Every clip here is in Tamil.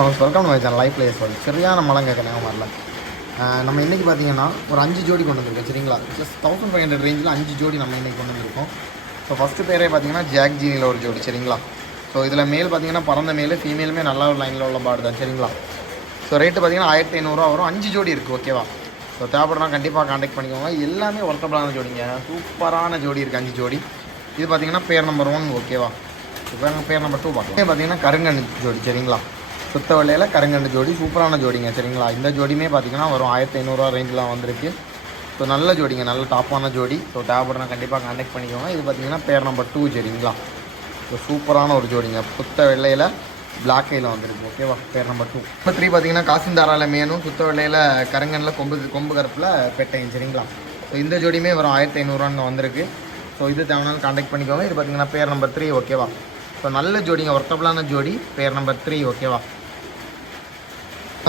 Welcome to my channel life place world. சரியான மழைங்க கன்னியாகுமரியில். நம்ம இன்றைக்கி பார்த்தீங்கன்னா ஒரு 5 ஜோடி கொண்டு வந்திருக்கோம். சரிங்களா, ஜஸ்ட் 1500 ரேஞ்சில் 5 ஜோடி நம்ம இன்றைக்கி கொண்டு வந்திருக்கோம். ஸோ ஃபஸ்ட்டு பேரே பார்த்தீங்கன்னா ஜாக் ஜீனியில் ஒரு ஜோடி. சரிங்களா, ஸோ இதில் மேல் பார்த்தீங்கன்னா பறந்த மேல், ஃபீமேலுமே நல்ல ஒரு லைனில் உள்ள பாடு தான். சரிங்களா, ஸோ ரேட்டு பார்த்தீங்கன்னா 1500 வரும். 5 ஜோடி இருக்குது. ஓகேவா, ஸோ தேவைப்படுறா கண்டிப்பாக காண்டாக்ட் பண்ணிக்கோங்க. எல்லாமே ஒர்த்தபிளான ஜோடிங்க, சூப்பரான ஜோடி இருக்குது 5 ஜோடி. இது பார்த்தீங்கன்னா பேர் நம்பர் 1. ஓகேவா, இப்போ பேர் நம்பர் 2 பார்க்கலாம். பார்த்தீங்கன்னா கருங்கண்ணு ஜோடி. சரிங்களா, சுத்த வெள்ளையில் கருங்கண்டு ஜோடி, சூப்பரான ஜோடிங்க. சரிங்களா, இந்த ஜோடியுமே பார்த்தீங்கன்னா வரும் 1500 ரேஞ்சில் வந்திருக்கு. ஸோ நல்ல ஜோடிங்க, நல்ல டாப்பான ஜோடி. ஸோ தேவைப்படுறா கண்டிப்பாக காண்டாக்ட் பண்ணிக்கோங்க. இது பார்த்தீங்கன்னா பேர் நம்பர் 2. சரிங்களா, ஸோ சூப்பரான ஒரு ஜோடிங்க, சுத்த வெள்ளையில் பிளாக் கையில் வந்துருக்கு. ஓகேவா, பேர் நம்பர் 2. நம்பர் 3 பார்த்தீங்கன்னா காசிந்தாராவில் மேனும், சுத்த வெள்ளையில் கருங்கனில் கொம்பு கருப்பில் பெட்டையும். சரிங்களா, ஸோ இந்த ஜோடியுமே வரும் 1500 வந்திருக்கு. ஸோ இது தேவைனாலும் காண்டாக்ட் பண்ணிக்கோங்க. இது பார்த்தீங்கன்னா பேர் நம்பர் 3. ஓகேவா, ஸோ நல்ல ஜோடிங்க, ஒர்த்தபிளான ஜோடி, பேர் நம்பர் 3. ஓகேவா,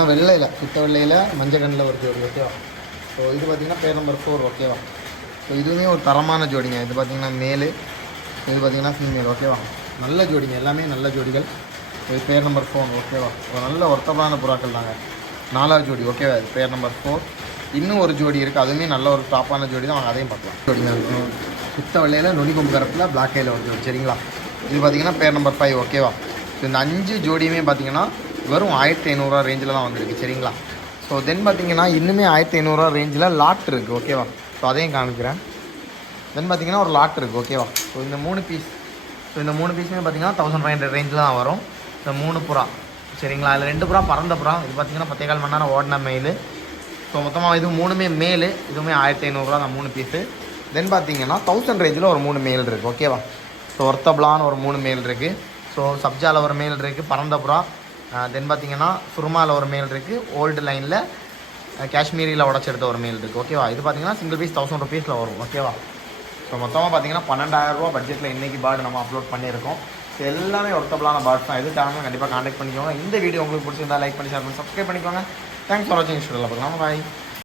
வெள்ளையில் சுத்த வெள்ளையில் மஞ்சள் கண்ணில் ஒரு ஜோடி. ஓகேவா, ஸோ இது பார்த்திங்கன்னா பேர் நம்பர் 4. ஓகேவா, ஸோ இதுவுமே ஒரு தரமான ஜோடிங்க. இது பார்த்திங்கன்னா மேலு, இது பார்த்திங்கன்னா ஃபீமேல். ஓகேவா, நல்ல ஜோடிங்க, எல்லாமே நல்ல ஜோடிகள். இது பேர் நம்பர் 4. ஓகேவா, ஒரு நல்ல ஒர்த்தபிளான புறாக்கள் தாங்க. 4வது ஜோடி. ஓகேவா, இது பேர் நம்பர் 4. இன்னும் ஒரு ஜோடி இருக்குது, அதுவுமே நல்ல ஒரு டாப்பான ஜோடி தான். வாங்க அதையும் பார்க்கலாம். ஜோடிங்க சுத்த வெள்ளையில் நொடி கொம்பு கருப்பில் பிளாக் கையில் ஒரு ஜோடி. சரிங்களா, இது பார்த்திங்கன்னா பேர் நம்பர் 5. ஓகேவா, ஸோ இந்த 5 ஜோடியுமே பார்த்திங்கன்னா வெறும் 1500 ரேஞ்சில் தான் வந்திருக்கு. சரிங்களா, ஸோ தென் பார்த்தீங்கன்னா இன்னுமே 1500 ரேஞ்சில் லாட் இருக்குது. ஓகேவா, ஸோ அதையும் காமிக்கிறேன். தென் பார்த்தீங்கன்னா ஒரு லாட் இருக்குது. ஓகேவா, ஸோ இந்த 3 பீஸ், ஸோ இந்த 3 பீஸுமே பார்த்தீங்கன்னா 1500 ரேஞ்சில் தான் வரும். இந்த 3 புறா. சரிங்களா, அதில் 2 புறா பறந்த புறா. இது பார்த்தீங்கன்னா 10.25 மணி நேரம் ஓடின மெயில். ஸோ மொத்தமாக இது 3மே மேலு, இதுவுமே 1500 அந்த 3 பீஸு. தென் பார்த்தீங்கன்னா 1000 ரேஞ்சில் ஒரு 3 மேல் இருக்குது. ஓகேவா, ஸோ ஒர்த்தபிளான ஒரு 3 மேல் இருக்குது. ஸோ சப்ஜாவில் ஒரு மேல் இருக்குது, பறந்த புறா. தென் பார்த்தீங்கன்னா சுருமாவில் ஒரு மேல் இருக்குது, ஓல்டு லைனில் காஷ்மீரியில் உடச்செடுத்த ஒரு மேல் இருக்குது. ஓகேவா, இது பார்த்தீங்கன்னா சிங்கிள் பீஸ் 1000 ருபீஸில் வரும். ஓகேவா, ஸோ மொத்தமாக பார்த்தீங்கன்னா 12000 ரூபா பட்ஜெட்டில் இன்றைக்கி பேர்டு நம்ம அப்லோட் பண்ணியிருக்கோம். ஸோ எல்லாமே ஒர்த்தபிளான பேர்ட்ஸ் தான். எது தேவையான கண்டிப்பாக காண்டாக்ட் பண்ணிக்கோங்க. இந்த வீடியோ உங்களுக்கு பிடிச்சிருந்தா லைக் பண்ணி ஷேர் பண்ணி சப்ஸ்கிரைப் பண்ணிக்கோங்க. தேங்க்ஸ் ஃபார் வாட்சிங். பார்க்கலாம். பாய்.